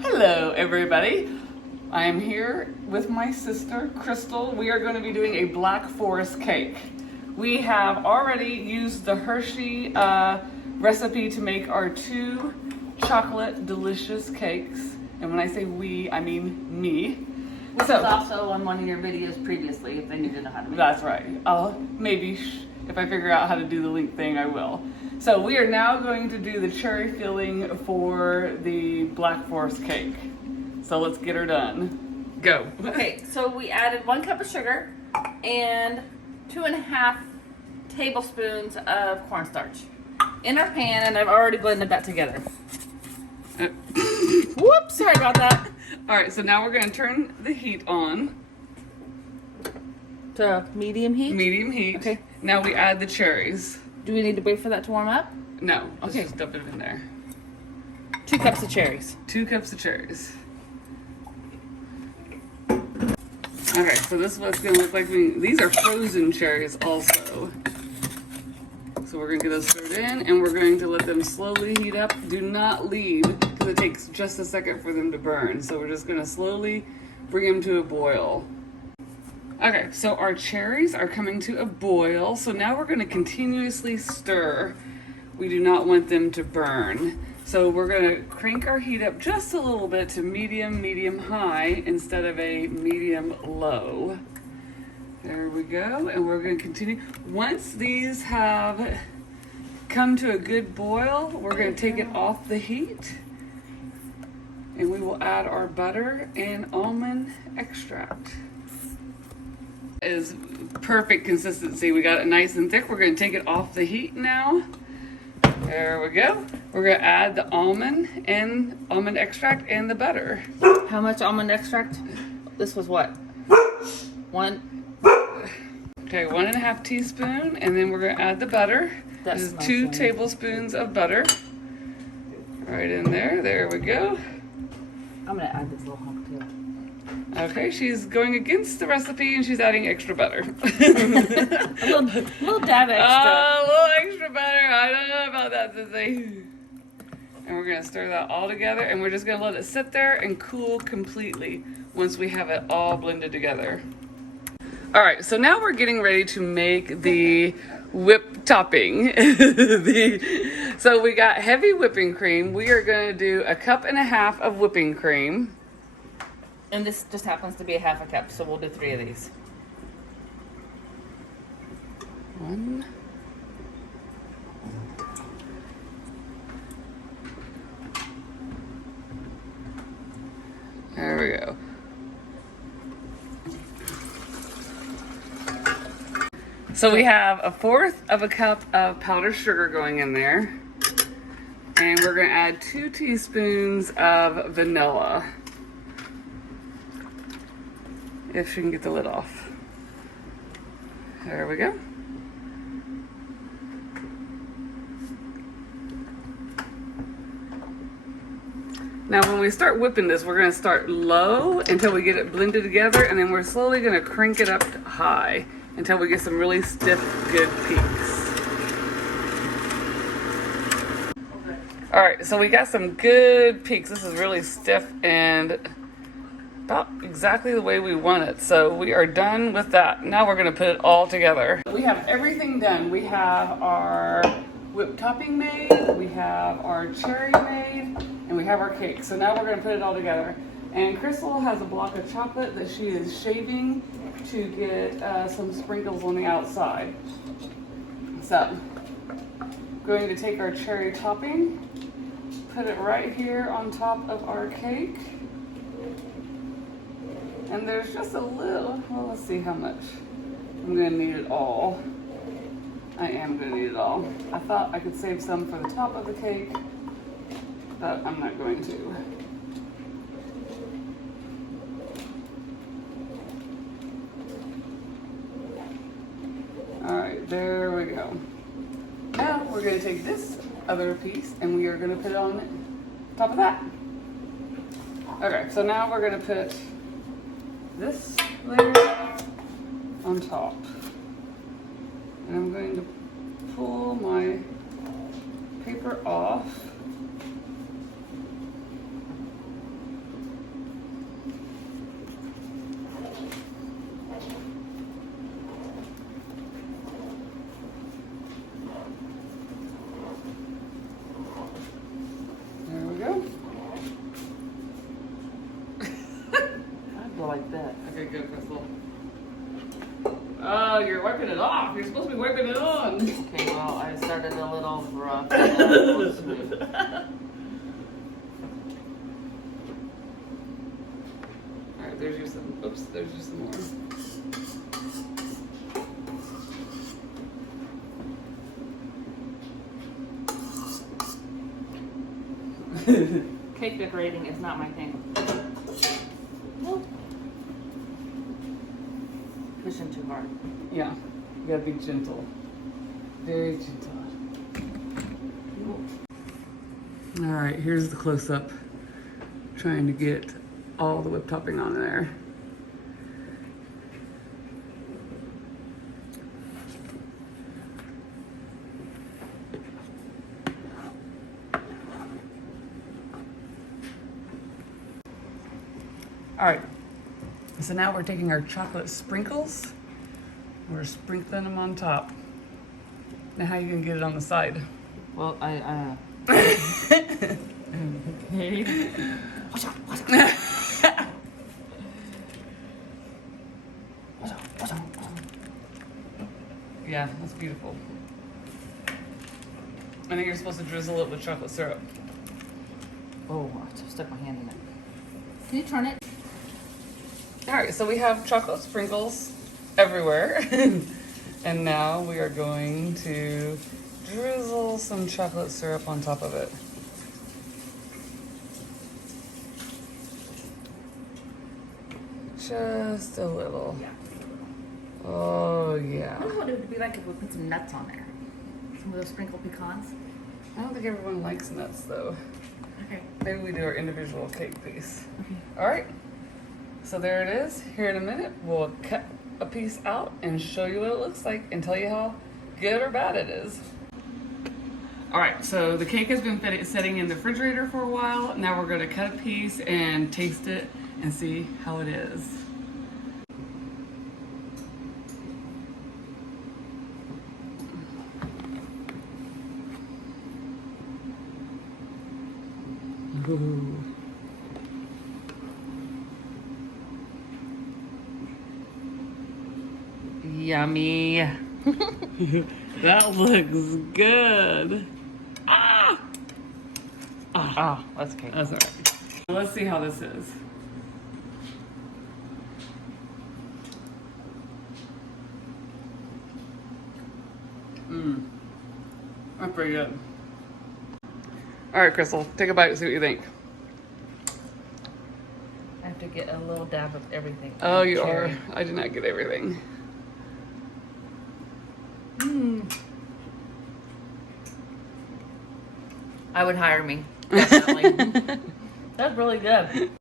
Hello everybody. I am here with my sister Crystal. We are going to be doing a Black Forest cake. We have already used the Hershey recipe to make our 2 chocolate delicious cakes. And when I say we, I mean me. Which was also on one of your videos previously, if they need to know how to make it. That's right. I'll maybe, if I figure out how to do the link thing, I will. So we are now going to do the cherry filling for the Black Forest cake. So let's get her done. Go. Okay, so we added 1 cup of sugar and 2.5 tablespoons of cornstarch in our pan, and I've already blended that together. Whoops, sorry about that. All right, so now we're going to turn the heat on. To medium heat? Medium heat. Okay. Now we add the cherries. Do we need to wait for that to warm up? No, let's Okay. just dump it in there. 2 cups of cherries. 2 cups of cherries. Okay, so this is what it's gonna look like. These are frozen cherries also. So we're gonna get those stirred in and we're going to let them slowly heat up. Do not lead because it takes just a second for them to burn. So we're just gonna slowly bring them to a boil. Okay, so our cherries are coming to a boil. So now we're gonna continuously stir. We do not want them to burn. So we're gonna crank our heat up just a little bit to medium high instead of a medium low. There we go, and we're gonna continue. Once these have come to a good boil, we're gonna take it off the heat and we will add our butter and almond extract. Is perfect consistency. We got it nice and thick. We're gonna take it off the heat now. There we go. We're gonna add the almond extract and the butter. How much almond extract? This was what? 1? Okay, 1.5 teaspoon, and then we're gonna add the butter. That's This is nice 2 one. tablespoons of butter. Right in there. There we go. I'm gonna add this little hunk too. Okay, she's going against the recipe and she's adding extra butter. A little dab extra. A little extra butter. I don't know about that, Sissy. And we're gonna stir that all together and we're just gonna let it sit there and cool completely once we have it all blended together. All right, so now we're getting ready to make the whip topping. So we got heavy whipping cream. We are gonna do 1.5 cups of whipping cream. And this just happens to be a 1/2 cup, so we'll do 3 of these. 1. There we go. So we have 1/4 cup of powdered sugar going in there. And we're gonna add 2 teaspoons of vanilla. If she can get the lid off. There we go. Now when we start whipping this, we're gonna start low until we get it blended together, and then we're slowly gonna crank it up to high until we get some really stiff, good peaks. All right, so we got some good peaks. This is really stiff and about exactly the way we want it. So we are done with that. Now we're gonna put it all together. We have everything done. We have our whipped topping made, we have our cherry made, and we have our cake. So now we're gonna put it all together. And Crystal has a block of chocolate that she is shaving to get some sprinkles on the outside. So, going to take our cherry topping, put it right here on top of our cake. And there's just a little, well, let's see how much. I'm gonna need it all. I am gonna need it all. I thought I could save some for the top of the cake, but I'm not going to. All right, there we go. Now we're gonna take this other piece and we are gonna put it on top of that. Okay, so now we're gonna put this layer on top. And I'm going to pull my paper off. bit. Okay, good, Crystal. Oh, you're wiping it off. You're supposed to be wiping it on. Okay, well, I started a little rough. And then a little smooth. Alright, there's just some. Oops, there's just some more. Cake decorating is not my thing. Nope. Pushing too hard. Yeah, you gotta be gentle. Very gentle. Alright, here's the close up. Trying to get all the whipped topping on there. Alright, so now we're taking our chocolate sprinkles. We're sprinkling them on top. Now how you gonna get it on the side? Well, okay. Watch out, watch out. Watch out, watch out. Yeah, that's beautiful. I think you're supposed to drizzle it with chocolate syrup. Oh, I just stuck my hand in it. Can you turn it? Alright, so we have chocolate sprinkles everywhere. And now we are going to drizzle some chocolate syrup on top of it. Just a little. Yeah. Oh, I yeah. wonder what it would be like if we put some nuts on there. Some of those sprinkled pecans. I don't think everyone likes nuts though. Okay. Maybe we do our individual cake piece. Okay. Alright, so there it is. Here in a minute, we'll cut a piece out and show you what it looks like and tell you how good or bad it is. Alright, so the cake has been sitting in the refrigerator for a while. Now we're going to cut a piece and taste it and see how it is. Ooh. Yummy. That looks good. Ah! Oh, that's cake. That's alright. Let's see how this is. That's pretty good. Alright, Crystal, take a bite and see what you think. I have to get a little dab of everything. Oh, you Cherry. are. I did not get everything. I would hire me. Definitely. That's really good.